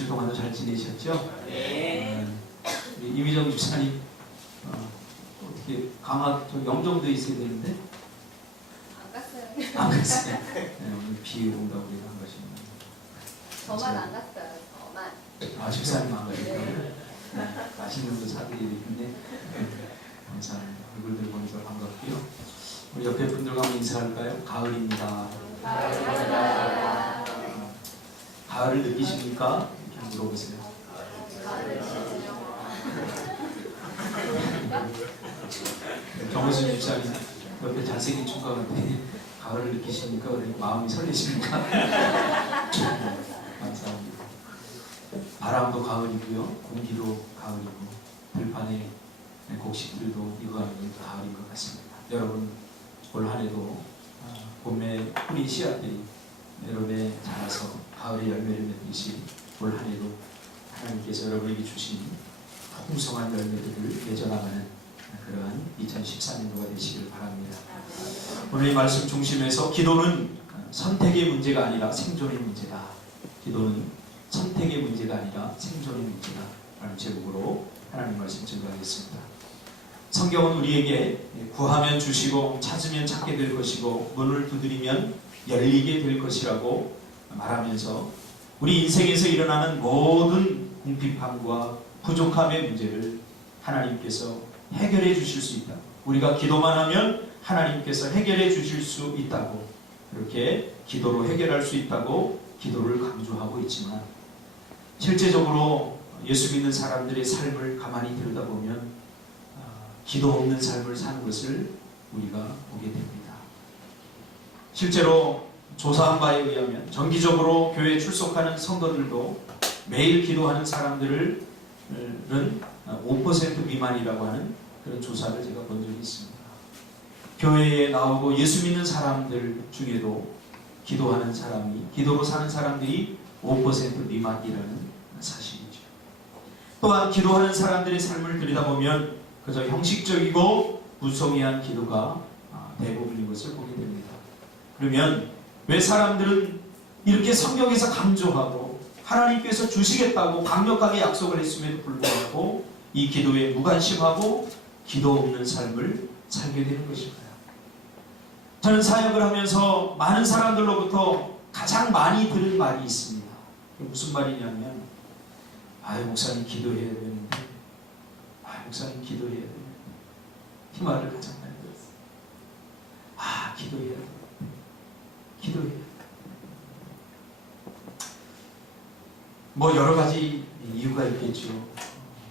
며칠 동안도 잘 지내셨죠? 네. 이미정 집사님 어떻게 강화 영종도에 있어야 되는데 안 갔어요. 안 갔어요. 네, 오늘 비 온다고 우리가 안 가시는. 저만 안 갔어요. 저만. 아 집사님 안 가시고 맛있는 거 사드리는데 감사합니다. 얼굴들 보니까 반갑고요. 우리 옆에 분들과 한번 인사할까요? 가을입니다. 가을을 느끼십니까? 이렇게 물어보세요. 정우수 집사님 옆에 잘생긴 총각한테 가을을 느끼십니까? 그러니 마음이 설레십니까? 감사합니다. 바람도 가을이고요, 공기도 가을이고 들판의 곡식들도 익어가는 가을인 것 같습니다. 여러분 올 한해도 봄에 뿌린 씨앗들이 여러분에 자라서 가을에 열매를 맺듯이 올 한해도 하나님께서 여러분에게 주신 풍성한 열매들을 맺어나가는 그러한 2013년도가 되시길 바랍니다. 오늘 이 말씀 중심에서 기도는 선택의 문제가 아니라 생존의 문제다. 기도는 선택의 문제가 아니라 생존의 문제다 라는 제목으로 하나님 말씀 증거하겠습니다. 성경은 우리에게 구하면 주시고 찾으면 찾게 될 것이고 문을 두드리면 열리게 될 것이라고 말하면서 우리 인생에서 일어나는 모든 궁핍함과 부족함의 문제를 하나님께서 해결해 주실 수 있다. 우리가 기도만 하면 하나님께서 해결해 주실 수 있다고, 그렇게 기도로 해결할 수 있다고 기도를 강조하고 있지만 실제적으로 예수 믿는 사람들의 삶을 가만히 들여다보면 기도 없는 삶을 사는 것을 우리가 보게 됩니다. 실제로 조사한 바에 의하면 정기적으로 교회에 출석하는 성도들도 매일 기도하는 사람들은 5% 미만이라고 하는 그런 조사를 제가 본 적이 있습니다. 교회에 나오고 예수 믿는 사람들 중에도 기도하는 사람이, 기도로 사는 사람들이 5% 미만이라는 사실이죠. 또한 기도하는 사람들의 삶을 들여다보면 그저 형식적이고 무성의한 기도가 대부분인 것을 보게 됩니다. 그러면 왜 사람들은 이렇게 성경에서 강조하고 하나님께서 주시겠다고 강력하게 약속을 했음에도 불구하고 이 기도에 무관심하고 기도 없는 삶을 살게 되는 것일까요? 저는 사역을 하면서 많은 사람들로부터 가장 많이 들은 말이 있습니다. 무슨 말이냐면, 목사님 기도해야 되는데, 목사님 기도해야 되는데, 이 말을 가장 많이 들었어요. 기도해야 되는데, 기도해야 되는데. 뭐 여러 가지 이유가 있겠죠.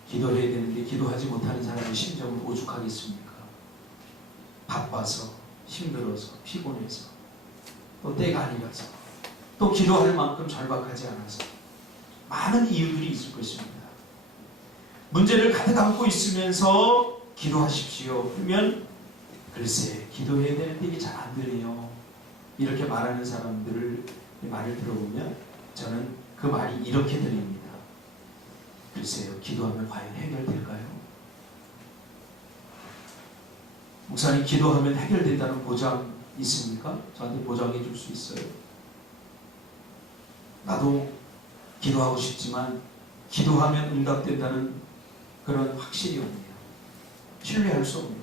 기도해야 되는데 기도하지 못하는 사람의 심정은 오죽하겠습니까? 바빠서, 힘들어서, 피곤해서, 또 때가 아니라서, 또 기도할 만큼 절박하지 않아서 많은 이유들이 있을 것입니다. 문제를 가득 안고 있으면서 기도하십시오. 그러면 글쎄 기도해야 되는데 이게 잘 안 되네요. 이렇게 말하는 사람들을 말을 들어보면 저는 그 말이 이렇게 들립니다. 글쎄요, 기도하면 과연 해결될까요? 목사님 기도하면 해결된다는 보장 있습니까? 저한테 보장해 줄 수 있어요? 나도 기도하고 싶지만 기도하면 응답된다는 그런 확신이 없네요. 신뢰할 수 없네요.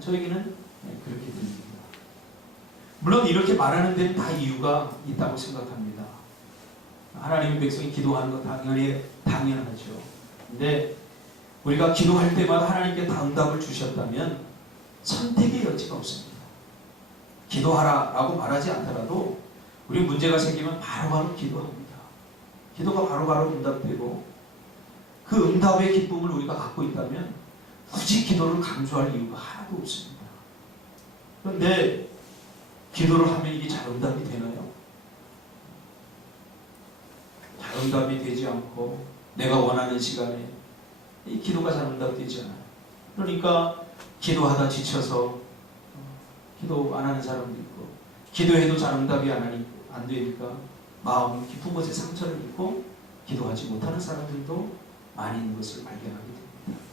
저에게는 그렇게 들립니다. 물론 이렇게 말하는 데는 다 이유가 있다고 생각합니다. 하나님의 백성이 기도하는 것 당연하죠. 근데 우리가 기도할 때마다 하나님께 다 응답을 주셨다면 선택의 여지가 없습니다. 기도하라 라고 말하지 않더라도 우리 문제가 생기면 바로바로 기도합니다. 기도가 바로바로 응답되고 그 응답의 기쁨을 우리가 갖고 있다면 굳이 기도를 강조할 이유가 하나도 없습니다. 그런데 기도를 하면 이게 잘 응답이 되나요? 잘 응답이 되지 않고 내가 원하는 시간에 이 기도가 잘 응답되지 않아요. 그러니까 기도하다 지쳐서 기도 안 하는 사람도 있고, 기도해도 잘 응답이 안 되니까 마음 깊은 곳에 상처를 입고 기도하지 못하는 사람들도 많이 있는 것을 발견하게 됩니다.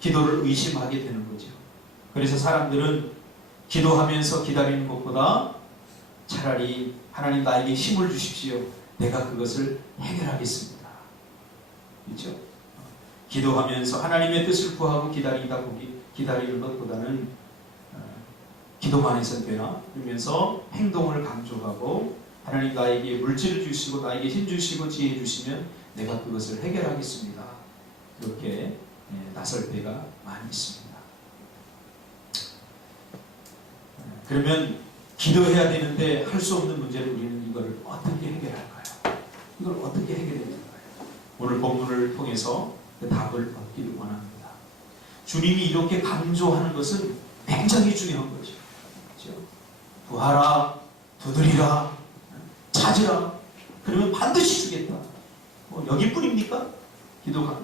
기도를 의심하게 되는 거죠. 그래서 사람들은 기도하면서 기다리는 것보다 차라리 하나님 나에게 힘을 주십시오. 내가 그것을 해결하겠습니다. 그렇죠? 기도하면서 하나님의 뜻을 구하고 기다리는 것보다는 기도만 해서는 되나? 그러면서 행동을 강조하고 하나님 나에게 물질을 주시고 나에게 힘 주시고 지혜 주시면 내가 그것을 해결하겠습니다. 그렇게 나설 때가 많이 있습니다. 그러면 기도해야 되는데 할 수 없는 문제를 우리는 이걸 어떻게 해결할까요? 이걸 어떻게 해결해야 될까요? 오늘 본문을 통해서 그 답을 얻기를 원합니다. 주님이 이렇게 강조하는 것은 굉장히 중요한 거죠. 그렇죠? 구하라, 두드리라, 찾으라. 그러면 반드시 주겠다. 여기뿐입니까? 기도가.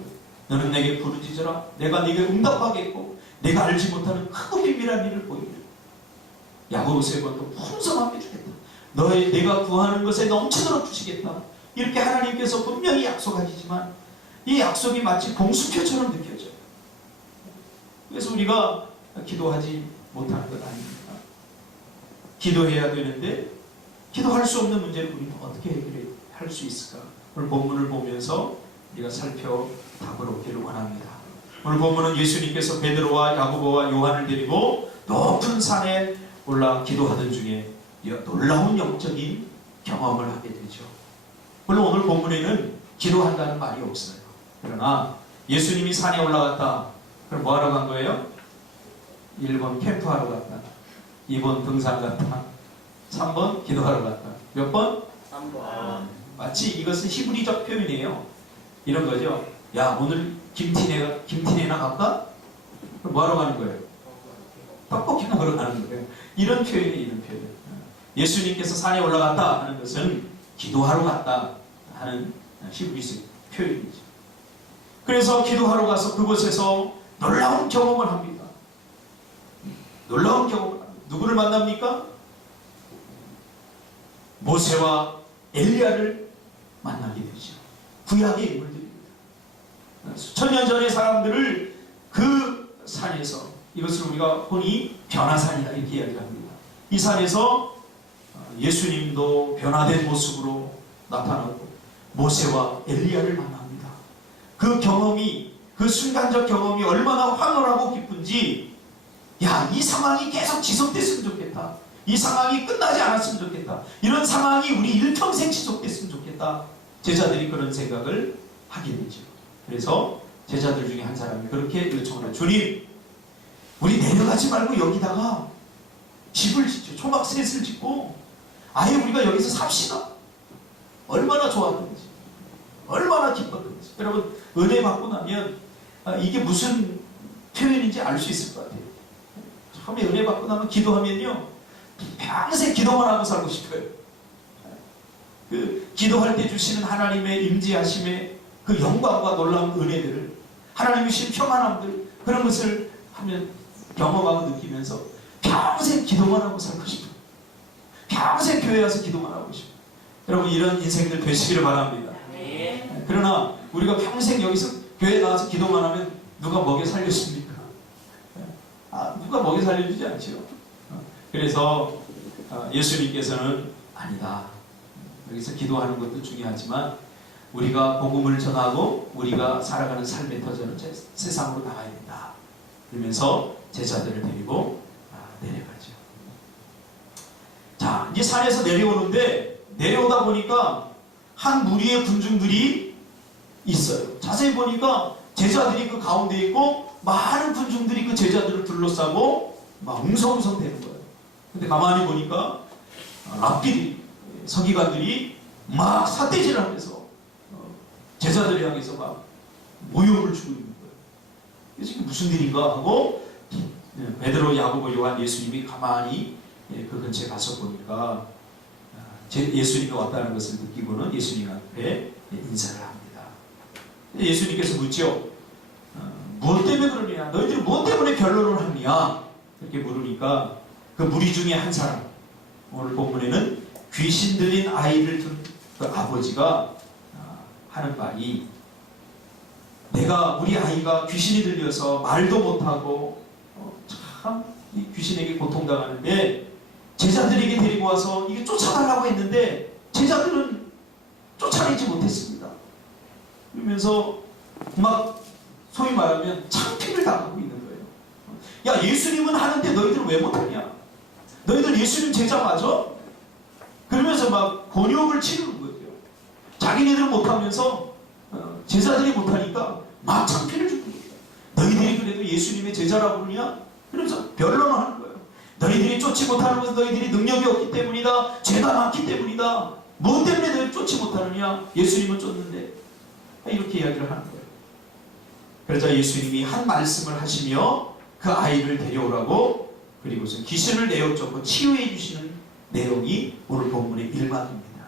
너는 내게 부르짖으라. 내가 네게 응답하겠고 내가 알지 못하는 크고 비밀한 일을 보이리라. 야고보서의 것도 풍성하게 주겠다. 내가 구하는 것에 넘치도록 주시겠다. 이렇게 하나님께서 분명히 약속하시지만 이 약속이 마치 공수표처럼 느껴져요. 그래서 우리가 기도하지 못하는 것 아닙니까? 기도해야 되는데 기도할 수 없는 문제를 우리는 어떻게 해결할 수 있을까? 오늘 본문을 보면서 우리가 살펴 답을 얻기를 원합니다. 오늘 본문은 예수님께서 베드로와 야고보와 요한을 데리고 높은 산에 올라 기도하던 중에 놀라운 영적인 경험을 하게 되죠. 물론 오늘 본문에는 기도한다는 말이 없어요. 그러나 예수님이 산에 올라갔다. 그럼 뭐하러 간 거예요? 1번 캠프하러 갔다. 2번 등산 갔다. 3번 기도하러 갔다. 몇 번? 3번. 마치 이것은 히브리적 표현이에요. 이런 거죠. 야, 오늘 김티네나 갈까? 그럼 뭐하러 가는 거예요? 떡볶이 먹으러 가는 거예요. 이런 표현. 예수님께서 산에 올라갔다 하는 것은 기도하러 갔다 하는 히브리식 표현이죠. 그래서 기도하러 가서 그곳에서 놀라운 경험을 합니다. 놀라운 경험을 합니다. 누구를 만납니까? 모세와 엘리야를 만나게 되죠. 구약의 인물들입니다. 수천 년 전의 사람들을 그 산에서, 이것을 우리가 혼이 변화산이다 이렇게 이야기를 합니다. 이 산에서 예수님도 변화된 모습으로 나타나고 모세와 엘리야를 만납니다. 그 경험이, 그 순간적 경험이 얼마나 황홀하고 기쁜지, 야, 이 상황이 계속 지속됐으면 좋겠다. 이 상황이 끝나지 않았으면 좋겠다. 이런 상황이 우리 일평생 지속됐으면 좋겠다. 제자들이 그런 생각을 하게 되죠. 그래서 제자들 중에 한 사람이 그렇게 요청을 해요. 주님, 우리 내려가지 말고 여기다가 집을 짓죠. 초막셋을 짓고 아예 우리가 여기서 삽시다. 얼마나 좋았던지, 얼마나 기뻤던지. 여러분, 은혜 받고 나면 이게 무슨 표현인지 알 수 있을 것 같아요. 처음에 은혜 받고 나면 기도하면요, 평생 기도만 하고 살고 싶어요. 그 기도할 때 주시는 하나님의 임재하심의 그 영광과 놀라운 은혜들을, 하나님의 주신 평안함들, 그런 것을 하면 경험하고 느끼면서 평생 기도만 하고 살고 싶어요. 평생 교회 와서 기도만 하고 싶어요. 여러분, 이런 인생들 되시기를 바랍니다. 네. 그러나 우리가 평생 여기서 교회 나와서 기도만 하면 누가 먹여 살려줍니까? 누가 먹여 살려주지 않죠. 그래서 예수님께서는 아니다. 여기서 기도하는 것도 중요하지만 우리가 복음을 전하고 우리가 살아가는 삶의 터전을 세상으로 나가야 된다. 그러면서 제자들을 데리고 내려가죠. 자, 이제 산에서 내려오는데 내려오다 보니까 한 무리의 군중들이 있어요. 자세히 보니까 제자들이 그 가운데 있고 많은 군중들이 그 제자들을 둘러싸고 막 웅성웅성 되는 거예요. 근데 가만히 보니까 랍비들이, 서기관들이 막 삿대질을 하면서 제자들을 향해서 막 모욕을 주고 있는 거예요. 그래서 이게 무슨 일인가 하고 베드로, 야고보, 요한, 예수님이 가만히 그 근처에 가서 보니까 예수님이 왔다는 것을 느끼고는 예수님 앞에 인사를 합니다. 예수님께서 묻죠. 무엇 때문에 그러냐? 너희들이 무엇 때문에 변론을 하느냐? 이렇게 물으니까 그 무리 중에 한 사람, 오늘 본문에는 귀신 들린 아이를 둔 그 아버지가 하는 말이, 우리 아이가 귀신이 들려서 말도 못하고 참 귀신에게 고통당하는데 제자들에게 데리고 와서 이게 쫓아가려고 했는데 제자들은 쫓아내지 못했습니다. 그러면서 막 소위 말하면 창피를 당하고 있는 거예요. 야, 예수님은 하는데 너희들은 왜 못하냐? 너희들 예수님 제자 맞아? 그러면서 막 곤욕을 치르는 거죠. 자기네들은 못하면서 제자들이 못하니까 막 창피를 주는 거예요. 너희들이 그래도 예수님의 제자라고 그러냐? 그러면서 변론을 하는 거예요. 너희들이 쫓지 못하는 것은 너희들이 능력이 없기 때문이다. 죄가 많기 때문이다. 무엇 때문에 너희들 쫓지 못하느냐? 예수님은 쫓는데. 이렇게 이야기를 하는 거예요. 그러자 예수님이 한 말씀을 하시며 그 아이를 데려오라고, 그리고서 귀신을 내어쫓고 치유해 주시는 내용이 오늘 본문의 일막입니다.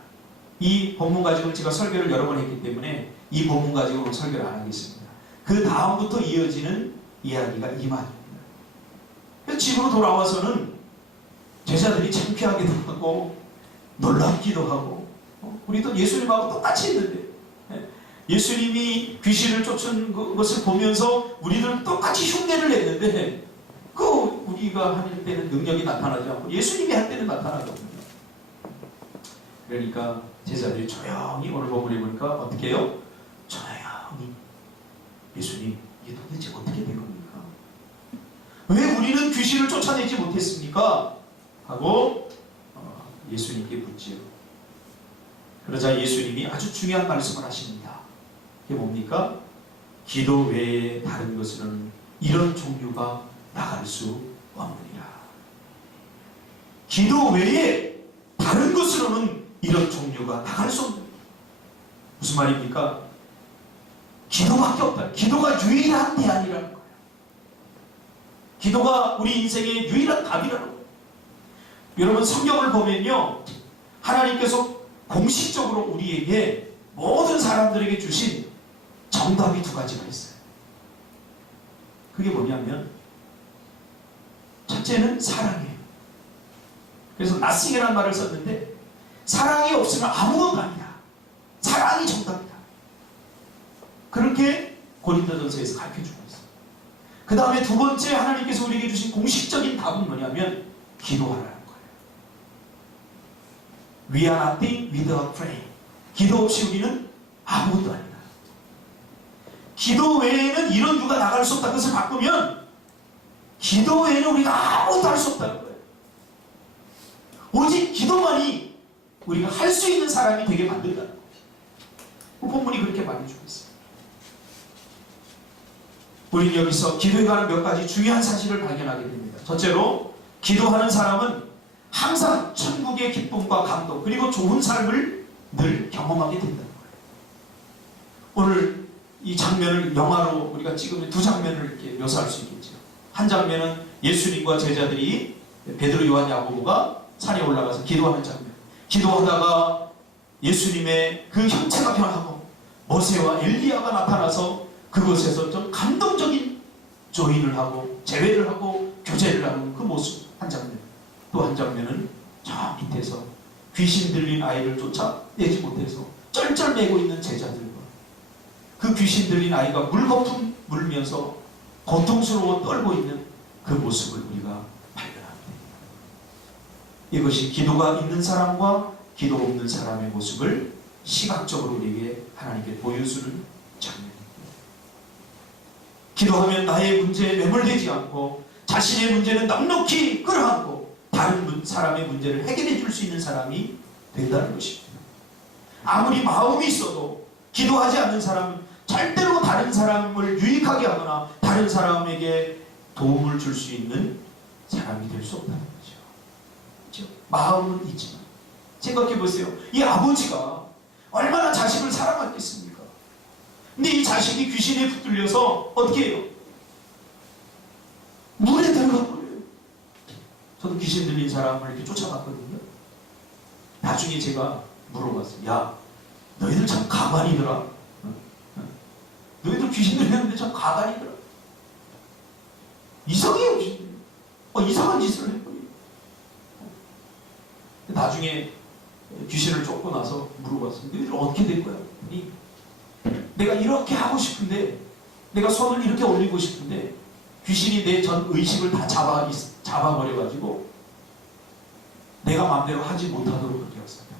이 본문 가지고 제가 설교를 여러 번 했기 때문에 이 본문 가지고 설교를 안 하겠습니다. 그 다음부터 이어지는 이야기가 이막입니다. 그래서 집으로 돌아와서는 제자들이 창피하기도 하고 놀랍기도 하고, 우리도 예수님하고 똑같이 했는데 예수님이 귀신을 쫓은 것을 보면서 우리들은 똑같이 흉내를 냈는데 그 우리가 할 때는 능력이 나타나지 않고 예수님이 할 때는 나타나거든요. 그러니까 제자들이 조용히 오늘 본문에 보니까 어떻게 해요? 조용히 예수님, 이게 도대체 어떻게 된 겁니까? 왜 우리는 귀신을 쫓아내지 못했습니까? 하고 예수님께 묻지요. 그러자 예수님이 아주 중요한 말씀을 하십니다. 이게 뭡니까? 기도 외에 다른 것으로는 이런 종류가 나갈 수 없느니라. 기도 외에 다른 것으로는 이런 종류가 나갈 수 없느니라. 무슨 말입니까? 기도밖에 없다. 기도가 유일한 대안이라는 거예요. 기도가 우리 인생의 유일한 답이라는 거예요. 여러분, 성경을 보면요, 하나님께서 공식적으로 우리에게 모든 사람들에게 주신 정답이 두 가지가 있어요. 그게 뭐냐면 첫째는 사랑이에요. 그래서 nothing이라는 말을 썼는데 사랑이 없으면 아무것도 아니다. 사랑이 정답이다. 그렇게 고린도전서에서 가르쳐주고 있어요. 그 다음에 두 번째 하나님께서 우리에게 주신 공식적인 답은 뭐냐면 기도하라는 거예요. We are nothing without praying. 기도 없이 우리는 아무것도 아니다. 기도 외에는 이런 유가 나갈 수 없다. 그것을 바꾸면 기도 외에는 우리가 아무것도 할 수 없다는 거예요. 오직 기도만이 우리가 할 수 있는 사람이 되게 만든다는 거예요. 그 본문이 그렇게 말해주고 있어요. 우리는 여기서 기도에 관한 몇 가지 중요한 사실을 발견하게 됩니다. 첫째로, 기도하는 사람은 항상 천국의 기쁨과 감동 그리고 좋은 삶을 늘 경험하게 된다는 거예요. 오늘 이 장면을 영화로 우리가 찍으면 두 장면을 이렇게 묘사할 수 있겠죠. 한 장면은 예수님과 제자들이 베드로, 요한, 야고보가 산에 올라가서 기도하는 장면. 기도하다가 예수님의 그 형체가 변하고 모세와 엘리야가 나타나서 그곳에서 좀 감동적인 조인을 하고 제외를 하고 교제를 하는 그 모습 한 장면. 또 한 장면은 저 밑에서 귀신 들린 아이를 쫓아내지 못해서 쩔쩔매고 있는 제자들과 그 귀신 들린 아이가 물거품 물면서 고통스러워 떨고 있는 그 모습을 우리가 발견합니다. 이것이 기도가 있는 사람과 기도 없는 사람의 모습을 시각적으로 우리에게 하나님께 보여주는 장면입니다. 기도하면 나의 문제에 매몰되지 않고 자신의 문제는 넉넉히 끌어안고 다른 사람의 문제를 해결해 줄 수 있는 사람이 된다는 것입니다. 아무리 마음이 있어도 기도하지 않는 사람은 절대로 다른 사람을 유익하게 하거나 다른 사람에게 도움을 줄 수 있는 사람이 될 수 없다는 거죠. 그렇죠? 마음은 있지만 생각해 보세요. 이 아버지가 얼마나 자식을 사랑하겠습니까? 근데 이 자식이 귀신에 붙들려서 어떻게 해요? 물에 들어가 버려요. 저도 귀신 들린 사람을 이렇게 쫓아갔거든요. 나중에 제가 물어봤어요. 야, 너희들 참 가관이더라. 너희들 귀신 들렸는데 참 가관이더라. 이상해요, 귀신. 이상한 짓을 해버려요. 나중에 귀신을 쫓고 나서 물어봤어요. 너희들 어떻게 된 거야? 내가 이렇게 하고 싶은데, 내가 손을 이렇게 올리고 싶은데 귀신이 내 전 의식을 다 잡아버려가지고 내가 마음대로 하지 못하도록 그렇게 했습니다.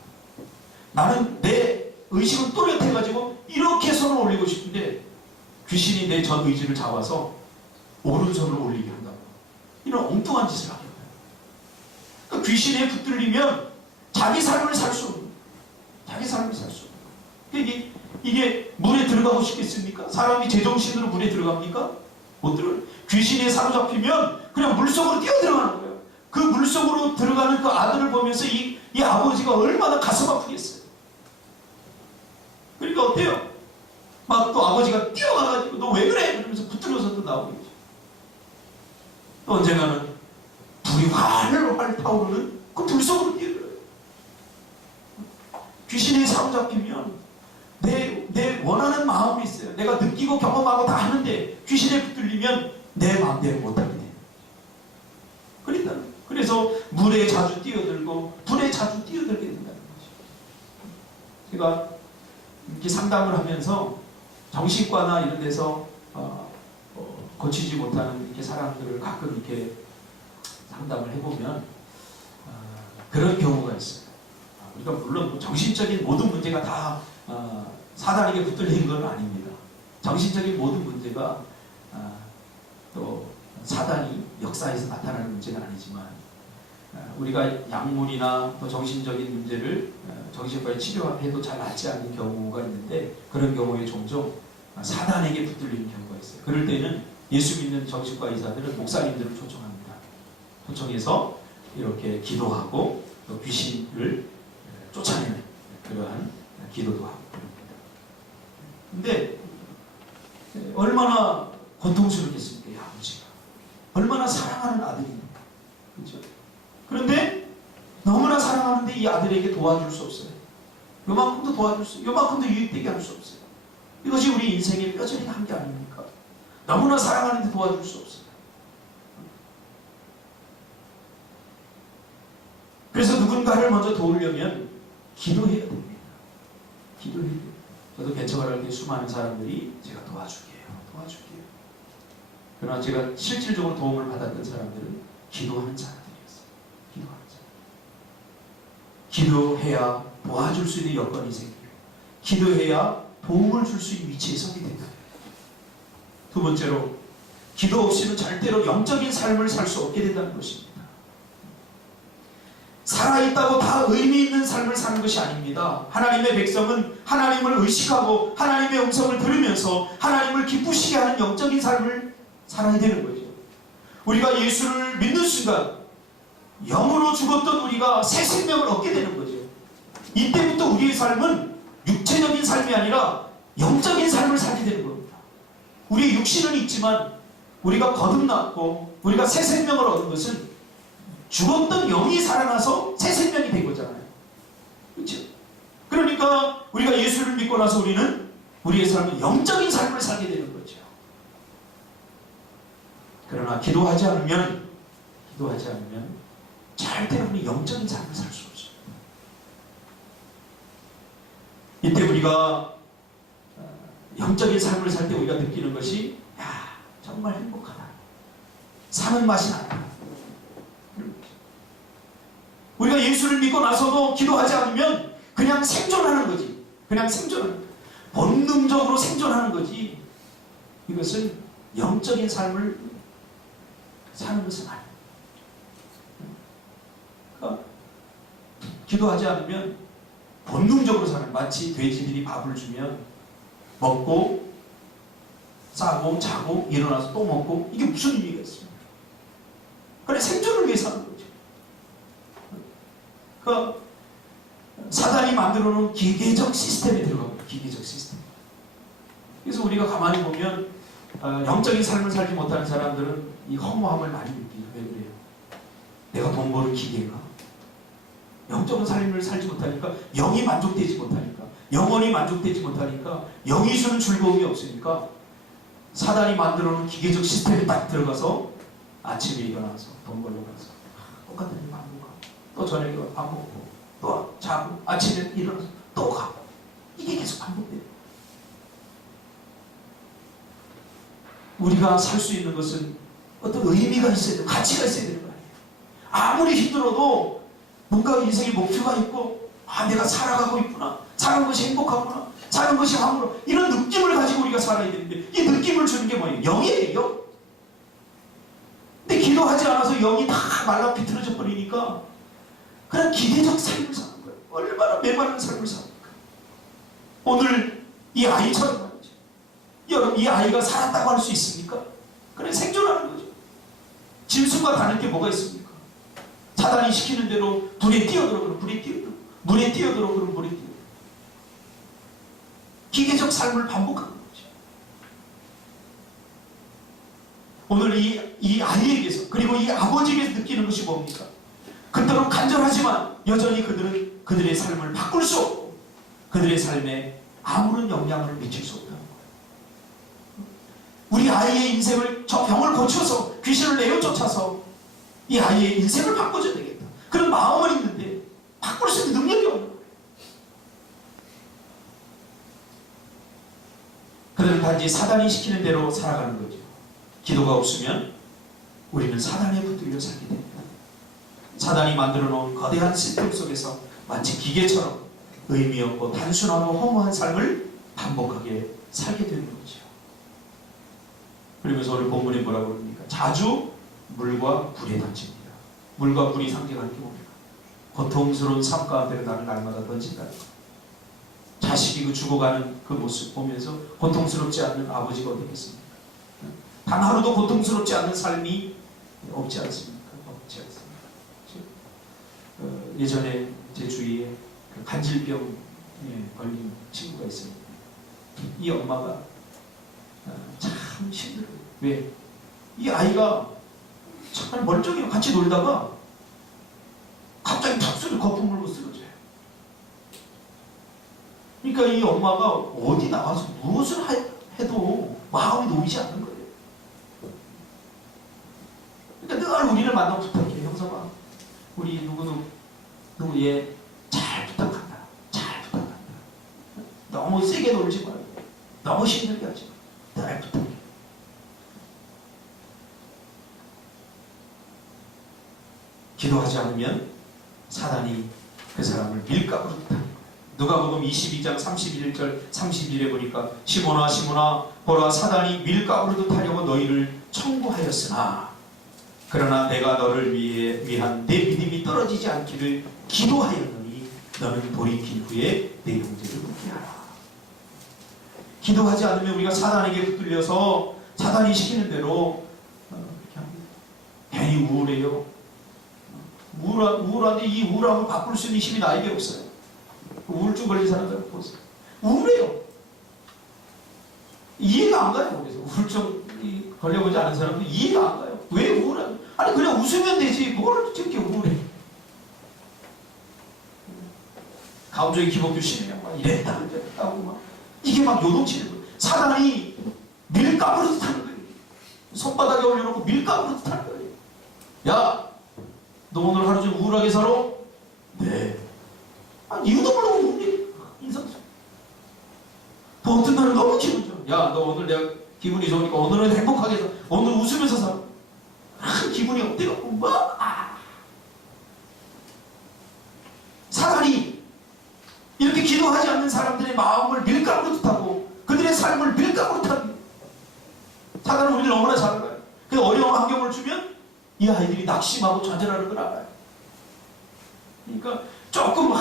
나는 내 의식을 또렷해가지고 이렇게 손을 올리고 싶은데 귀신이 내 전 의지를 잡아서 오른손을 올리게 한다고. 이런 엉뚱한 짓을 하게 돼요. 그러니까 귀신에 붙들리면 자기 삶을 살 수 없는, 자기 삶을 살 수 없는. 이게 물에 들어가고 싶겠습니까? 사람이 제정신으로 물에 들어갑니까? 못 들어요. 귀신에 사로잡히면 그냥 물속으로 뛰어들어가는 거예요. 그 물속으로 들어가는 그 아들을 보면서 이 아버지가 얼마나 가슴 아프겠어요. 그러니까 어때요? 막 또 아버지가 뛰어가가지고 너 왜 그래? 그러면서 붙들어서 또 나오겠죠. 또 언젠가는 불이 활활 타오르는 그 불 속으로 뛰어들어요. 귀신에 사로잡히면 내 원하는 마음이 있어요. 내가 느끼고 경험하고 다 하는데 귀신에 붙들리면 내 마음대로 못하게 돼요. 그래서 물에 자주 뛰어들고 불에 자주 뛰어들게 된다는 거죠. 제가 이렇게 상담을 하면서 정신과나 이런 데서 고치지 못하는 이렇게 사람들을 가끔 이렇게 상담을 해보면 그런 경우가 있어요. 우리가 물론 정신적인 모든 문제가 다 사단에게 붙들린 건 아닙니다. 정신적인 모든 문제가 또 사단이 역사에서 나타나는 문제는 아니지만 우리가 약물이나 또 정신적인 문제를 정신과에 치료해도 잘 낫지 않는 경우가 있는데 그런 경우에 종종 사단에게 붙들리는 경우가 있어요. 그럴 때는 예수 믿는 정신과 의사들은 목사님들을 초청합니다. 초청해서 이렇게 기도하고 또 귀신을 쫓아내는 그러한 기도도 하고 그런데 얼마나 고통스럽겠습니까? 이 아버지가 얼마나 사랑하는 아들이에요. 그렇죠? 그런데 너무나 사랑하는데 이 아들에게 도와줄 수 없어요. 요만큼도 도와줄 수, 요만큼도 유익되게 할 수 없어요. 이것이 우리 인생의 뼈저리 한 게 아닙니까? 너무나 사랑하는데 도와줄 수 없어요. 그래서 누군가를 먼저 도우려면 기도해야 됩니다. 기도해야 돼요. 저도 개척을 할 때 수많은 사람들이 제가 도와줄게요. 그러나 제가 실질적으로 도움을 받았던 사람들은 기도하는 사람들이었어요. 기도해야 도와줄 수 있는 여건이 생기고 기도해야 도움을 줄 수 있는 위치에 서게 된다. 두 번째로 기도 없이는 절대로 영적인 삶을 살 수 없게 된다는 것입니다. 살아있다고 다 의미 있는 삶을 사는 것이 아닙니다. 하나님의 백성은 하나님을 의식하고 하나님의 음성을 들으면서 하나님을 기쁘시게 하는 영적인 삶을 살아야 되는 거죠. 우리가 예수를 믿는 순간 영으로 죽었던 우리가 새 생명을 얻게 되는 거죠. 이때부터 우리의 삶은 육체적인 삶이 아니라 영적인 삶을 살게 되는 겁니다. 우리의 육신은 있지만 우리가 거듭났고 우리가 새 생명을 얻은 것은 죽었던 영이 살아나서 새 생명이 된 거잖아요. 그렇죠? 그러니까 우리가 예수를 믿고 나서 우리는 우리의 삶은 영적인 삶을 살게 되는 거죠. 그러나 기도하지 않으면 절대로 우리 영적인 삶을 살 수 없어요. 이때 우리가 영적인 삶을 살 때 우리가 느끼는 것이 정말 행복하다. 사는 맛이 난다. 우리가 예수를 믿고 나서도 기도하지 않으면 그냥 생존하는 거지. 본능적으로 생존하는 거지. 이것은 영적인 삶을 사는 것은 아니에요. 그러니까 기도하지 않으면 본능적으로 사는, 마치 돼지들이 밥을 주면 먹고 싸고 자고 일어나서 또 먹고, 이게 무슨 의미가 있습니까? 그래, 생존을 위해서 하는 거죠. 그 사단이 만들어 놓은 기계적 시스템에 들어갑니다. 기계적 시스템. 그래서 우리가 가만히 보면 영적인 삶을 살지 못하는 사람들은 이 허무함을 많이 느끼죠. 왜 그래요? 내가 돈 버는 기계가 영적인 삶을 살지 못하니까, 영이 만족되지 못하니까, 영혼이 만족되지 못하니까, 영이 주는 즐거움이 없으니까 사단이 만들어 놓은 기계적 시스템에 딱 들어가서 아침에 일어나서 돈 벌러 가서 똑같은 일 반복하고, 또 저녁에 밥 먹고, 또 자고, 아침에 일어나서 또 가고, 이게 계속 반복돼요. 우리가 살 수 있는 것은 어떤 의미가 있어야 돼요. 가치가 있어야 되는 거 아니에요. 아무리 힘들어도 뭔가 인생의 목표가 있고, 내가 살아가고 있구나, 사는 것이 행복하구나, 사는 것이 아무로, 이런 느낌을 가지고 우리가 살아야 되는데 이 느낌을 주는 게 뭐예요? 영이에요. 영. 근데 기도하지 않아서 영이 다 말라 비틀어져 버리니까 그냥 기대적 삶을 사는 거예요. 얼마나 메마른 삶을 삽니까? 오늘 이 아이처럼 말이죠. 여러분, 이 아이가 살았다고 할 수 있습니까? 그래, 생존하는 거죠. 짐승과 다를 게 뭐가 있습니까? 사단이 시키는 대로 불에 뛰어들어 그러면 불에 뛰어들어, 물에 뛰어들어 그러면 물에 뛰어들어. 기계적 삶을 반복하는 거죠. 오늘 이 아이에게서 그리고 이 아버지에게서 느끼는 것이 뭡니까? 그토록 간절하지만 여전히 그들은 그들의 삶을 바꿀 수 없고 그들의 삶에 아무런 영향을 미칠 수 없다는 거예요. 우리 아이의 인생을, 저 병을 고쳐서 귀신을 내어 쫓아서 이 아이의 인생을 바꿔줘야 되겠다, 그런 마음은 있는데 바꿀 수 있는 능력이 없는 거예요. 그들은 단지 사단이 시키는 대로 살아가는 거죠. 기도가 없으면 우리는 사단에 붙들려 살게 됩니다. 사단이 만들어 놓은 거대한 시스템 속에서 마치 기계처럼 의미 없고 단순하고 허무한 삶을 반복하게 살게 되는 거죠. 그러면서 오늘 본문에 뭐라고 그럽니까? 자주 물과 불에 던집니다. 물과 불이 상징하는 게 뭡니까? 고통스러운 삶 가운데 나를 날마다 던진다는 거. 자식이 그 죽어가는 그 모습 보면서 고통스럽지 않는 아버지가 어디 있겠습니까? 단 하루도 고통스럽지 않는 삶이 없지 않습니까? 없지 않습니까? 예전에 제 주위에 그 간질병에 걸린 친구가 있습니다. 이 엄마가 참 힘들어요. 왜? 이 아이가 정말 멀쩡히 같이 놀다가 갑자기 턱수를 거품 물고 쓰러져요. 그러니까 이 엄마가 어디 나가서 무엇을 해도 마음이 놓이지 않는 거예요. 그러니까 늘 우리를 만나고 부탁해요. 형사가 우리 누구 얘 잘 부탁한다. 잘 부탁한다. 너무 세게 놀지 말고 너무 힘들게 하지 말고 늘 부탁해. 기도하지 않으면 사단이 그 사람을 밀가부로 타는 거예요. 누가복음 22장 31절 32절에 보니까 시몬아 보라 사단이 밀가부로 타려고 너희를 청구하였으나 그러나 내가 너를 위한 내 믿음이 떨어지지 않기를 기도하였노니 너는 돌이킨 후에 내 형제를 묻게 하라. 기도하지 않으면 우리가 사단에게 붙들려서 사단이 시키는 대로 그렇게 합니다. 괜히 우울해요. 우울한데 이 우울함을 바꿀 수 있는 힘이 나에게 없어요. 우울증 걸린 사람들 보세요. 우울해요. 이해가 안 가요. 그래서 우울증 걸려보지 않은 사람들 이해가 안 가요. 왜 우울해? 아니 그냥 웃으면 되지 뭘 저렇게 우울해. 가운데에 기복교 신이야 막 이랬다 저랬다 하고 막 이게 막 요동치는 거예요. 사단이 밀가부로 타는 거예요. 손바닥에 올려놓고 밀가부로 타는 거예요. 야, 너 오늘 하루 종일 우울하게 살아? 네. 아니, 이유도 모르고 우울해. 인상적. 또 어떤 날은 너무 기분 좋아. 야, 너 오늘 내가 기분이 좋으니까 오늘은 행복하게 살아. 오늘 웃으면서 살아. 기분이 어때갖고 뭐? 사단이 이렇게 기도하지 않는 사람들의 마음을 밀가부로 타고 그들의 삶을 밀가부로 타고 사단은 우리를 너무나 잘 알아요. 그 어려운 환경을 주면 이 아이들이 낙심하고 좌절하는 걸 알아요. 그러니까 조금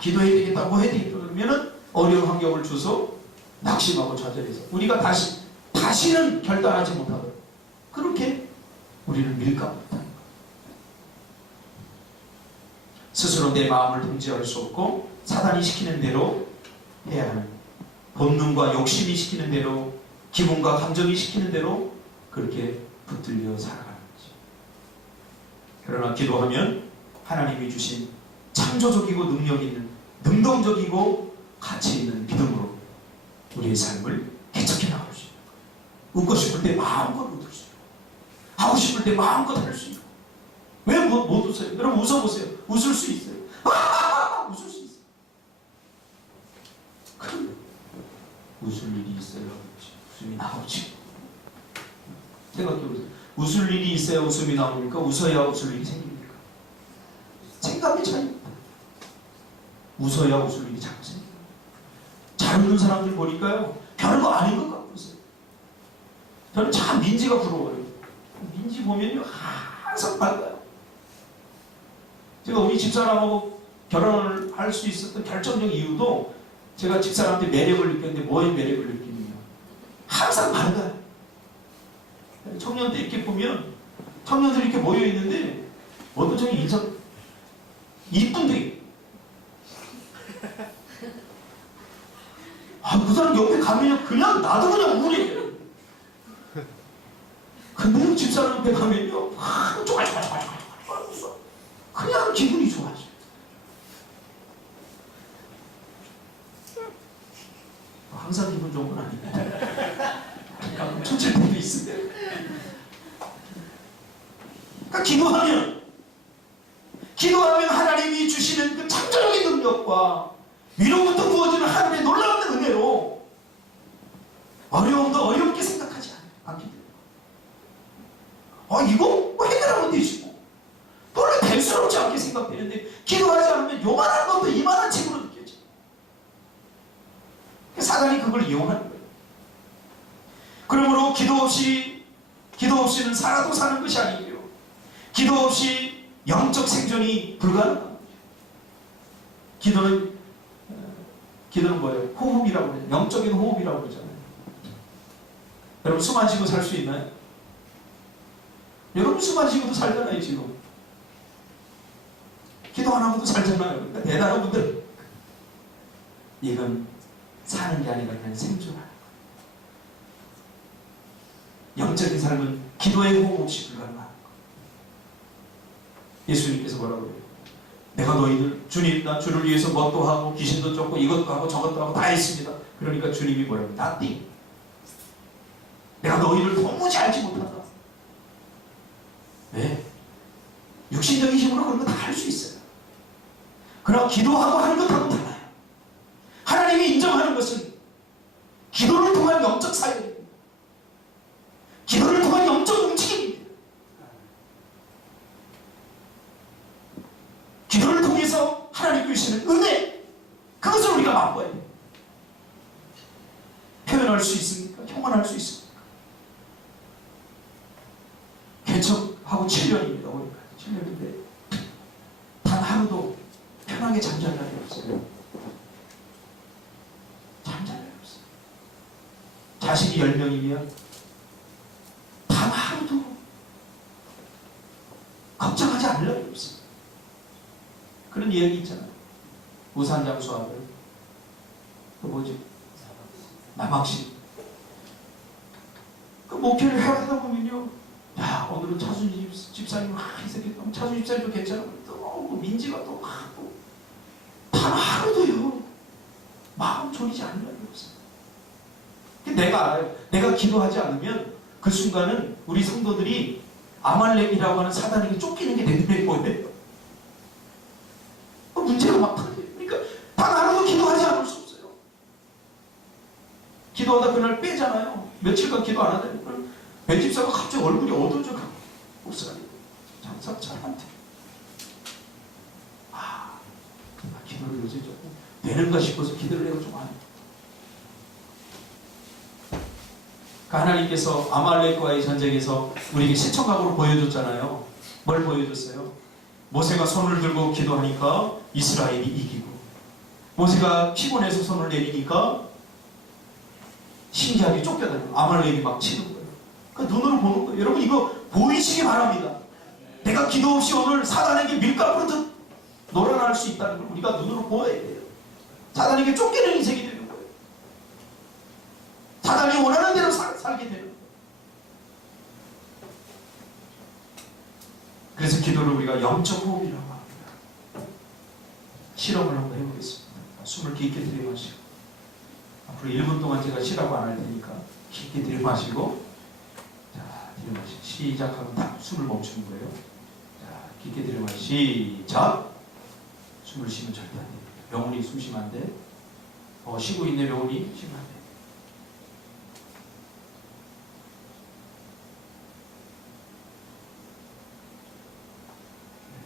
기도해야 되겠다 뭐 해야 되겠다 그러면은 어려운 환경을 줘서 낙심하고 좌절해서 우리가 다시는 결단하지 못하고 그렇게 우리를 밀가부로 타는 거예요. 스스로 내 마음을 통제할 수 없고 사단이 시키는 대로 해야 하는 본능과 욕심이 시키는 대로 기분과 감정이 시키는 대로 그렇게 붙들려 살아가는 거죠. 그러나 기도하면 하나님이 주신 창조적이고 능력 있는 능동적이고 가치 있는 믿음으로 우리의 삶을 개척해 나갈 수 있는 거예요. 웃고 싶을 때 마음껏 웃을 수 있고 하고 싶을 때 마음껏 할 수 있고 왜 못 웃어요? 여러분 웃어보세요. 웃을 수 있어요. 웃을 수 있어요. 그럼 웃을 일이 있어야 웃음이 나오지. 생각해보세요. 웃을 일이 있어야 웃음이 나옵니까? 웃어야 웃을 일이 생깁니까? 생각의 차이입니다. 웃어야 웃을 일이 자꾸 생깁니다. 잘 웃는 사람들 보니까요 별거 아닌 것 같고 저는 참 민지가 부러워요. 민지 보면요 항상 밝아요. 제가 우리 집사람하고 결혼을 할 수 있었던 결정적 이유도 제가 집사람한테 매력을 느꼈는데 뭐에 매력을 느끼느냐. 항상 밝아요. 청년 때 이렇게 보면 청년들이 이렇게 모여 있는데 어떤 청이 인상 이쁜데 그 사람 옆에 가면 그냥 나도 그냥 우울해. 근데 집사람 옆에 가면요 좋아 그냥 기분이 좋아져. 항상 기분 좋은 건 아닙니다. 가끔 초칠 때도 있을 때. 그러니까 기도하면 하나님이 주시는 그 창조적인 능력과 위로부터 부어지는 하나님의 놀라운 은혜로 어려움도 어렵게 생각하지 않게 돼요. 이거 뭐 해결하면 되지. 원래 대수롭지 않게 생각되는데 기도하지 않으면 요만한 것도 이만한 책으로 느껴져. 사단이 그걸 이용하는 거예요. 그러므로 기도 없이는 살아도 사는 것이 아니에요. 기도 없이 영적 생존이 불가능한 거죠. 기도는 뭐예요? 호흡이라고 그래요. 영적인 호흡이라고 그러잖아요. 여러분 숨 안 쉬고 살 수 있나요? 여러분 숨 안 쉬고도 살잖아요 지금. 기도 안 하고도 살잖아요. 그러니까 대단한 분들. 이건 사는 게 아니라 그냥 생존하는 거예요. 영적인 삶은 기도의 호흡 없이 불가능한 거예요. 예수님께서 뭐라고 해요? 내가 너희들 주님 나 주를 위해서 뭣도 하고 귀신도 쫓고 이것도 하고 저것도 하고 다 했습니다. 그러니까 주님이 뭐라고 해요? Nothing. 내가 너희를 도무지 알지 못한다. 왜? 육신적인 힘으로 그런 거 다 할 수 있어요. 그러나 기도하고 하는 것하고는 달라요. 하나님이 인정하는 것은 기도를 통한 영적 사역입니다. 기도를 통한 영적 움직임입니다. 기도를 통해서 하나님 주시는 은혜, 그것을 우리가 맛보아야 돼요. 표현할 수 있습니까? 형언할 수 있습니까? 개척하고 7년입니다. 오늘까지 7년인데 단 하루도 편하게 잠잘 날이 없어요. 잠잘 날이 없어요. 자식이 10명이면 단 하루도 걱정하지 않을 날이 없어요. 그런 이야기 있잖아요. 우산장수 아들 그 뭐지? 남학식 그 목회를 하다 보면요, 야 오늘은 차순 집사님 이 새끼 차순 집사님도 괜찮아. 또 민지가 또 단 하루도요 마음 졸이지 않는 날이 없어요. 내가 알아요. 내가 기도하지 않으면 그 순간은 우리 성도들이 아말렉이라고 하는 사단에게 쫓기는 게 내 눈에 보여요. 문제가 막 터져요. 그러니까 단 하루도 기도하지 않을 수 없어요. 기도하다 그날 빼잖아요. 며칠간 기도 안 하다니까 배 집사가 갑자기 얼굴이 어두워져 가고 목사가 장사 잘한테 기도를 요새 조금 되는가 싶어서 기도를 해가 좀 안 해요. 하나님께서 아말렉과의 전쟁에서 우리에게 시청각으로 보여줬잖아요. 뭘 보여줬어요? 모세가 손을 들고 기도하니까 이스라엘이 이기고, 모세가 피곤해서 손을 내리니까 신기하게 쫓겨다니고 아말렉이 막 치는 거예요. 그러니까 눈으로 보는 거예요. 여러분 이거 보이시기 바랍니다. 내가 기도 없이 오늘 사단에게 밀가부르듯 놀아날 수 있다는 걸 우리가 눈으로 보아야 돼요. 사단에게 쫓기는 인생이 되는 거예요. 사단이 원하는 대로 살게 되는 거예요. 그래서 기도를 우리가 영적 호흡이라고 합니다. 실험을 한번 해보겠습니다. 숨을 깊게 들이마시고, 앞으로 1분 동안 제가 쉬라고 안 할 테니까 깊게 들이마시고, 자 들이마시고 시작하면 딱 숨을 멈추는 거예요. 자 깊게 들이마시고 시작. 숨을 쉬면 절대 안 됩니다. 명훈이 숨 쉬면 안 돼. 쉬고 있네 명훈이 쉬면 안 돼.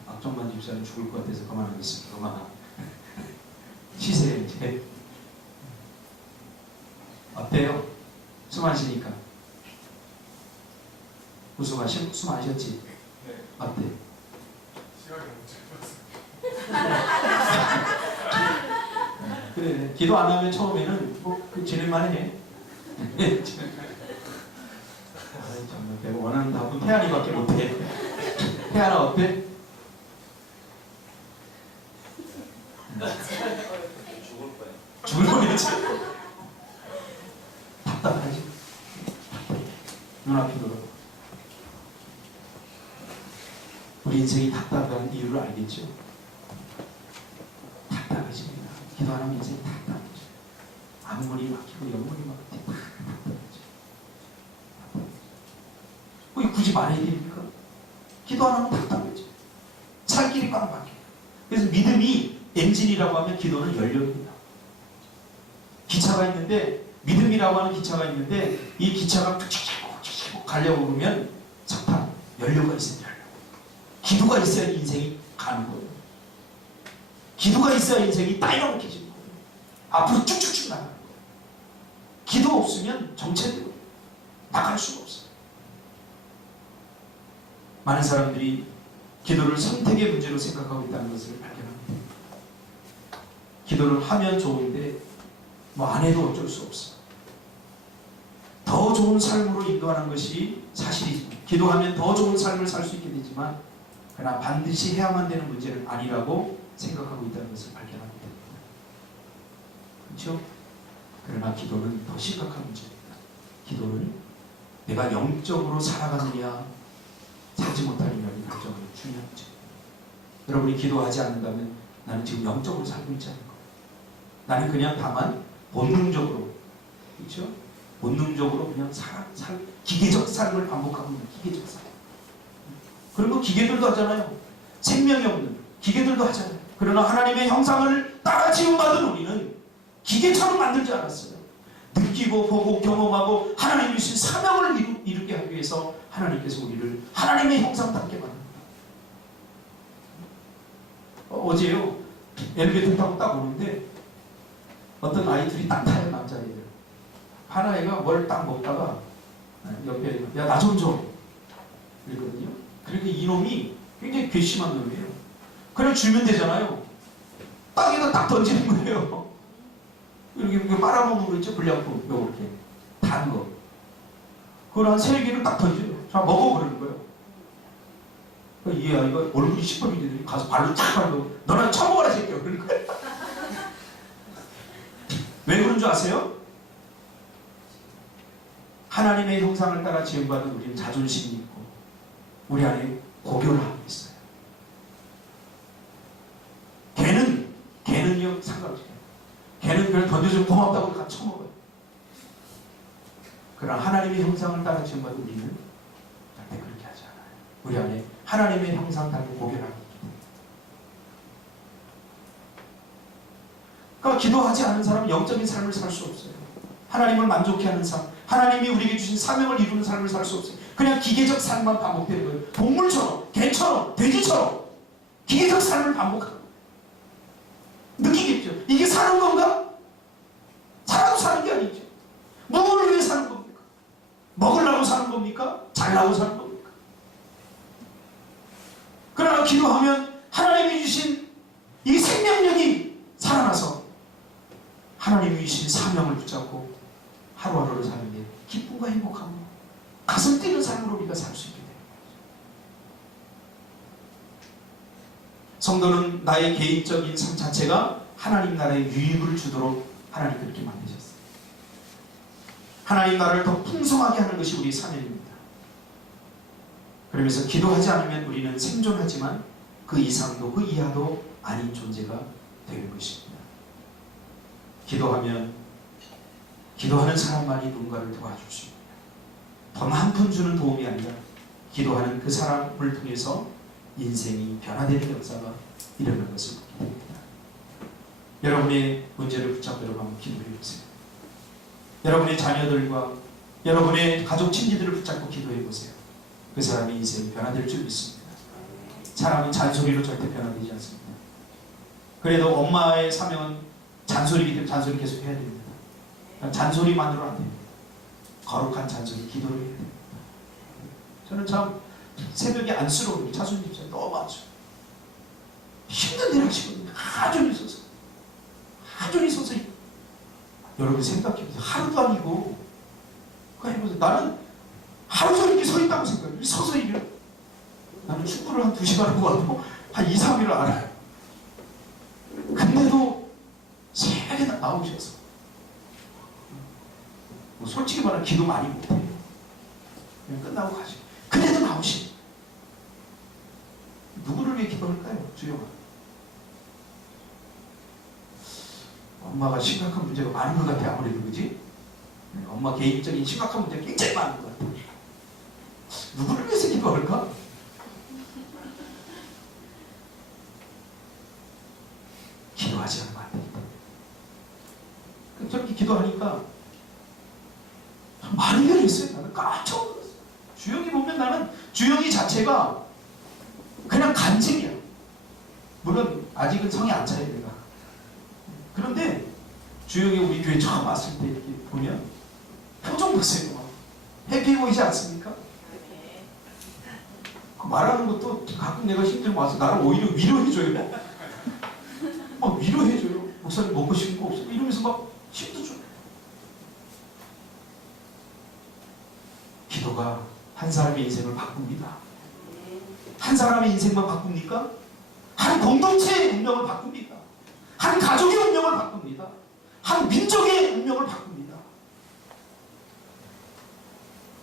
박정만 집사님 죽을 것 같아서 그만하겠습니다. 그만. 쉬세요 이제. 어때요? 숨 안 쉬니까. 우수가 숨 안 쉬었지? 네. 어때? 시간이 너무 짧았어요. 그래, 기도 안 하면 처음에는 진행만 해. 아이, 정말 내가 원하는 답은 태안이밖에 못해. 태안아 어때? 죽을 거예요. 죽을 뻔했지. 답답하지. 눈앞이 돌아. 우리 인생이 답답한 이유를 알겠죠? 답답해집니다. 기도 안 하면 인생이 답답해져. 앞문이 막히고 옆문이 막히고 답답해져. 왜 굳이 말해야 됩니까? 기도 안 하면 답답해져. 살 길이 꽉 막혀. 그래서 믿음이 엔진이라고 하면 기도는 연료입니다. 기차가 있는데 믿음이라고 하는 기차가 있는데 이 기차가 툭툭툭 가려고 그러면 석탄, 연료가 있어야 연료. 기도가 있어야 인생이 가는 거예요. 기도가 있어야 인생이 다이나믹해지는 거예요. 앞으로 쭉쭉쭉 나가는 거예요. 기도 없으면 정체돼요. 나갈 수가 없어요. 많은 사람들이 기도를 선택의 문제로 생각하고 있다는 것을 발견합니다. 기도를 하면 좋은데 뭐 안 해도 어쩔 수 없어. 더 좋은 삶으로 인도하는 것이 사실이지. 기도하면 더 좋은 삶을 살 수 있게 되지만 그러나 반드시 해야만 되는 문제는 아니라고 생각하고 있다는 것을 발견하게 됩니다. 그렇죠? 그러나 기도는 더 심각한 문제입니다. 기도는 내가 영적으로 살아가느냐 살지 못하느냐를 결정하는 중요한 문제입니다. 여러분이 기도하지 않는다면 나는 지금 영적으로 살고 있지 않은 거예요. 나는 그냥 다만 본능적으로, 그렇죠? 본능적으로 그냥 기계적 삶을 반복하고 있는 기계적 삶. 그런 거 기계들도 하잖아요. 생명이 없는 기계들도 하잖아요. 그러나 하나님의 형상을 따라 지음받은 우리는 기계처럼 만들지 않았어요. 느끼고 보고 경험하고 하나님이 주신 사명을 이루게 하기 위해서 하나님께서 우리를 하나님의 형상답게 만듭니다. 어제요 엘리베이터 타고 딱 오는데 어떤 아이들이 딱 타요. 남자애들. 하나애가 뭘 딱 먹다가 옆에 야 나 좀 줘 그랬거든요. 그러니까 이놈이 굉장히 괘씸한 놈이에요. 그냥 주면 되잖아요. 땅에다 딱 던지는 거예요. 이렇게 빨아먹는 거 있죠? 불량품 요렇게 단 거. 그걸 한 3개를 딱 던져요. 자 먹어 그러는 거예요. 이 아이가 얼굴이 시뻘겋게 가서 발로 쫙 밟고 너는 처먹어라 새끼야 그러는 거예요. 왜 그런 줄 아세요? 하나님의 형상을 따라 지음받은 우리는 자존심이 있고 우리 안에 고교를 하고 있어요. 걔는요 상관없어요. 걔는 그걸 던져주면 고맙다고 같이 처먹어요. 그러나 하나님의 형상을 따라 지음받은 우리는 절대 그렇게 하지 않아요. 우리 안에 하나님의 형상 따라 고교를 하고 있기 때문에. 그러니까 기도하지 않은 사람은 영적인 삶을 살 수 없어요. 하나님을 만족해 하는 삶, 하나님이 우리에게 주신 사명을 이루는 삶을 살 수 없어요. 그냥 기계적 삶만 반복되는 거예요. 동물처럼, 개처럼, 돼지처럼 기계적 삶을 반복하는 거예요. 느끼겠죠? 이게 사는 건가? 살아도 사는 게 아니죠. 뭘 위해 사는 겁니까? 먹으려고 사는 겁니까? 잘나고 사는 겁니까? 그러나 기도하면 하나님이 주신 이 생명력이 살아나서 하나님이 주신 사명을 붙잡고 하루하루를 사는 게 기쁨과 행복함으로 가슴 뛰는 삶으로 우리가 살 수 있게 됩니다. 성도는 나의 개인적인 삶 자체가 하나님 나라의 유익을 주도록 하나님 그렇게 만드셨어요. 하나님 나라를 더 풍성하게 하는 것이 우리의 사명입니다. 그러면서 기도하지 않으면 우리는 생존하지만 그 이상도 그 이하도 아닌 존재가 되는 것입니다. 기도하는 사람만이 누군가를 도와줄 수 있습니다. 돈 한 푼 주는 도움이 아니라 기도하는 그 사람을 통해서 인생이 변화되는 역사가 일어나는 것을 보게 됩니다. 여러분의 문제를 붙잡고 여러분 한번 기도해 보세요. 여러분의 자녀들과 여러분의 가족 친지들을 붙잡고 기도해 보세요. 그 사람의 인생이 변화될 줄 믿습니다. 사람은 잔소리로 절대 변화되지 않습니다. 그래도 엄마의 사명은 잔소리이기 때문에 잔소리 계속 해야 됩니다. 잔소리만으로 안 됩니다. 거룩한 잔소리, 기도를 해야 됩니다. 저는 참 새벽에 안쓰러워요. 차순 집사님 너무 안쓰러워요. 힘든 일 하시거든요. 하전히 서서. 하전히 서서. 여러분 생각해보세요. 하루도 아니고. 그러니까 해보세요. 나는 하루 종일 이렇게 서 있다고 생각해요. 서서 일해요. 나는 축구를 한 2시간 하고 와도 한 2, 3일을 알아요. 근데도 새벽에 나오셔서. 뭐 솔직히 말하면 기도 많이 못해요. 그냥 끝나고 가시고. 그래도 나오시고. 누구를 위해 기도할까요? 주여가. 엄마가 심각한 문제가 많은 것 같아. 아무래도 그지? 엄마 개인적인 심각한 문제가 굉장히 많은 것 같아. 누구를 위해서 기도할까? 기도하지 않으면 안 됩니다. 저렇게 기도하니까 많이 변했어요. 나는 깜짝 놀랐어요. 주영이 보면 나는 주영이 자체가 그냥 간증이야. 물론 아직은 성이 안 차요 내가. 그런데 주영이 우리 교회 처음 왔을 때 이렇게 보면 표정 보세요. 해피 보이지 않습니까? 말하는 것도 가끔 내가 힘들면 와서 나를 오히려 위로해줘요. 막 위로해줘요. 목사님 먹고 싶은 거 없어? 이러면서 막 힘도 줘. 기도가 한 사람의 인생을 바꿉니다. 한 사람의 인생만 바꿉니까? 한 공동체의 운명을 바꿉니다. 한 가족의 운명을 바꿉니다. 한 민족의 운명을 바꿉니다.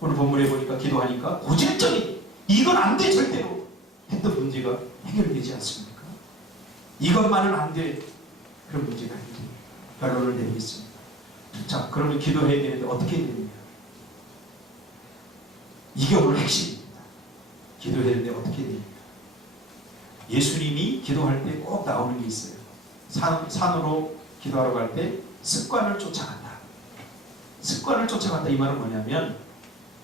오늘 본문에 보니까 기도하니까 고질적인 이건 안 돼 절대로 했던 문제가 해결되지 않습니까? 이것만은 안 돼. 그런 문제가 이제 결론을 내리겠습니다. 자, 그러면 기도해야 되는데 어떻게 해야 되느냐? 이게 오늘 핵심입니다. 기도해야 되는데 어떻게 해야 됩니까? 예수님이 기도할 때 꼭 나오는 게 있어요. 산으로 기도하러 갈 때 습관을 쫓아간다. 습관을 쫓아간다. 이 말은 뭐냐면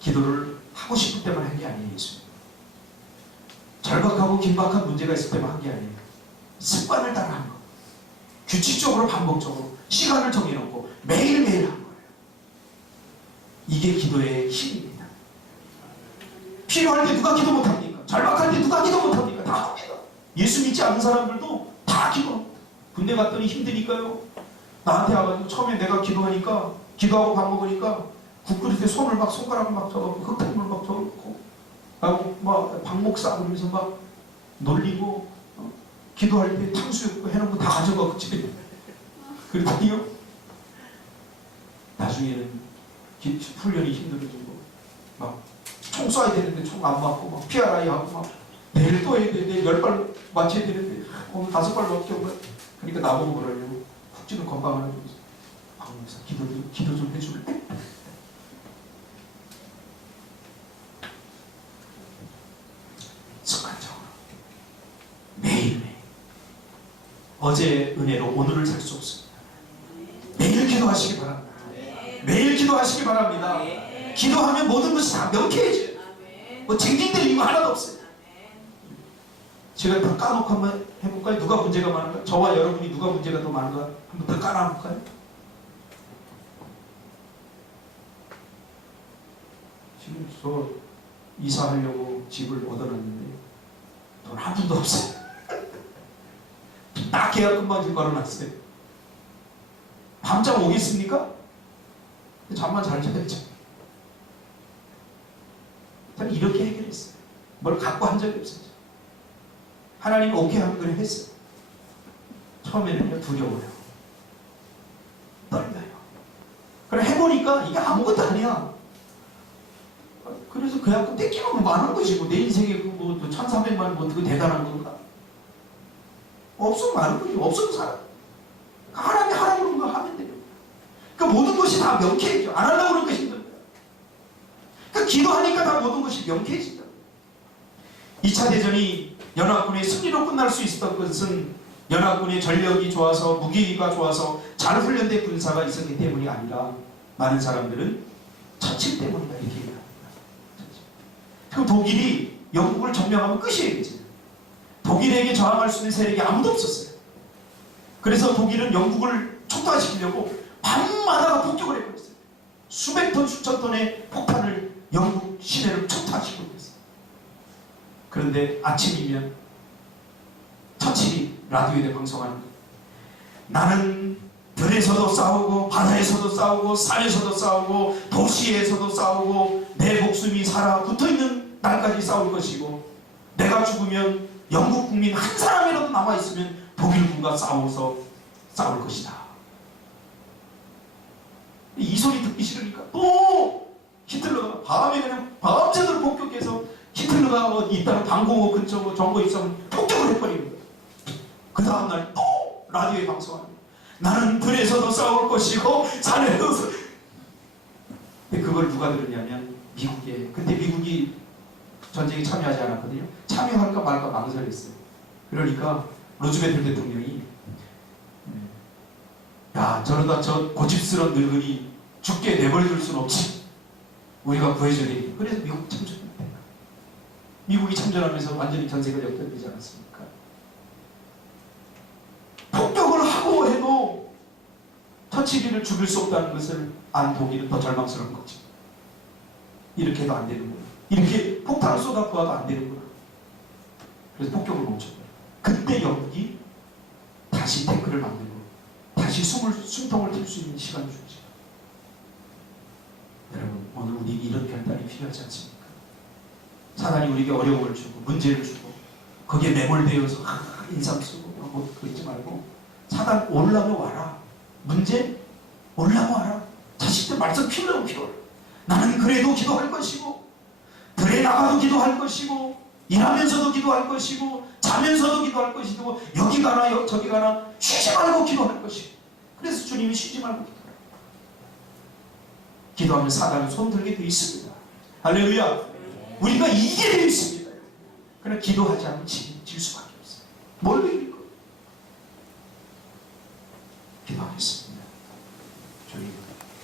기도를 하고 싶을 때만 한 게 아니에요. 예수님. 절박하고 긴박한 문제가 있을 때만 한 게 아니에요. 습관을 따라 한 거. 규칙적으로 반복적으로 시간을 정해놓고 매일매일 한 거예요. 이게 기도의 힘입니다. 필요할 때 누가 기도 못합니까? 절박할 때 누가 기도 못합니까? 다 합니다. 예수 믿지 않는 사람들도 다 기도합니다. 군대 갔더니 힘드니까요. 나한테 와가지고 처음에 내가 기도하니까 기도하고 밥 먹으니까 국그릇에 손을 막 손가락을 막 저어놓고 흙탕물 막 저어놓고 하고 막 방목 싸우면서 막 놀리고 기도할 때 탕수육 해놓은 거 다 가져가고 집에 그랬더니요 나중에는 훈련이 힘들어지고 막 총 쏴야 되는데 총 안 맞고 막 PRI 하고 막 내일 또 해야 되는데 10발 맞춰야 되는데 오늘 5발밖에 온 거야. 그러니까 나보고 그러려고 훅 찌는 건강 하나 주면서 박목사 기도 좀 해줄래? 습관적으로 매일매일 어제의 은혜로 오늘을 살 수 없습니다. 매일 기도하시기 바랍니다. 매일 기도하시기 바랍니다. 기도하면 모든 것이 다 명쾌해져요. 뭐 쟁쟁될 이유 하나도 없어요. 제가 다 까놓고 한번 해볼까요? 누가 문제가 많은가? 저와 여러분이 누가 문제가 더 많은가? 한번 더 까놔볼까요? 지금 저 이사하려고 집을 얻어놨는데 돈 한 푼도 없어요. 딱 계약금만 지금 걸어놨어요. 밤잠 오겠습니까? 잠만 잘 자야죠. 저는 이렇게 해결했어요. 뭘 갖고 한 적이 없어요. 하나님 오케이 하면 그래 했어요. 처음에는요 두려워요. 떨려요. 그래 해보니까 이게 아무것도 아니야. 그래서 그 약간 떼끼면 많은 거지. 뭐 내 인생에 뭐 1,300만 원 뭐 그거 대단한 건가? 없으면 많은 거지. 없으면 살아. 하나님이 하라고 그런 거 하면 돼요. 그러니까 모든 것이 다 명쾌해져. 안 하려고 그러니까 힘든 거야. 그러니까 기도하니까 다 모든 것이 명쾌해진다. 2차 대전이 연합군의 승리로 끝날 수 있었던 것은 연합군의 전력이 좋아서 무기가 좋아서 잘 훈련된 군사가 있었기 때문이 아니라 많은 사람들은 처칠 때문이다 이렇게 얘기합니다. 그럼 독일이 영국을 점령하면 끝이에요. 이제. 독일에게 저항할 수 있는 세력이 아무도 없었어요. 그래서 독일은 영국을 촉발시키려고 밤마다 폭격을 해버렸어요. 수백 톤 수천 톤의 폭탄을 영국 시내를 촉발시키고 있어요. 그런데 아침이면 처칠이 라디오에 방송하는 거예요. 나는 들에서도 싸우고 바다에서도 싸우고 산에서도 싸우고 도시에서도 싸우고 내 목숨이 살아 붙어있는 날까지 싸울 것이고 내가 죽으면 영국 국민 한 사람이라도 남아있으면 독일군과 싸워서 싸울 것이다. 이 소리 듣기 싫으니까 또 히틀러가 밤에 그냥 밤새도록 폭격해서 히틀러가 있다가 방공호 근처 정거 있으면 폭격을 해버리는 거예요. 그 다음날 또 라디오에 방송하는 거예요. 나는 들에서도 싸울 것이고 산에서도. 근데 그걸 누가 들었냐면 미국에. 근데 미국이 전쟁에 참여하지 않았거든요. 참여할까 말까 망설였어요. 그러니까 루즈벨트 대통령이 야 저러다 저 고집스러운 늙은이 죽게 내버려둘 수는 없지. 우리가 구해줘야 돼. 그래서 미국 참전합니다. 미국이 참전하면서 완전히 전세가 역전되지 않았습니까? 폭격을 하고 해도 터치기를 죽일 수 없다는 것을 안 독일은 더 절망스러운 거죠. 이렇게 해도 안 되는구나. 이렇게 폭탄을 쏟아부어도 안 되는구나. 그래서 폭격을 멈춰버려요. 그때 영국이 다시 탱크를 만들고 다시 숨통을 튈 수 있는 시간을 주죠. 여러분 오늘 우리 이런 결단이 필요하지 않습니까? 사단이 우리에게 어려움을 주고 문제를 주고 거기에 매몰되어서 인상 쓰고 뭐 그러지 말고 사단 올라면 와라. 문제 올라면 와라. 자식들 말씀 필요하면 필요해. 나는 그래도 기도할 것이고 들에 나가도 기도할 것이고 일하면서도 기도할 것이고 자면서도 기도할 것이고 여기 가나 저기 가나 쉬지 말고 기도할 것이고 그래서 주님이 쉬지 말고 기도하라. 기도하면 사단은 손들게 되어 있습니다. 할렐루야. 우리가 이기게 되어 있습니다. 그러나 기도하지 않으면 질 수밖에 없어요. 뭘 이길 거예요? 기도하겠습니다. 주님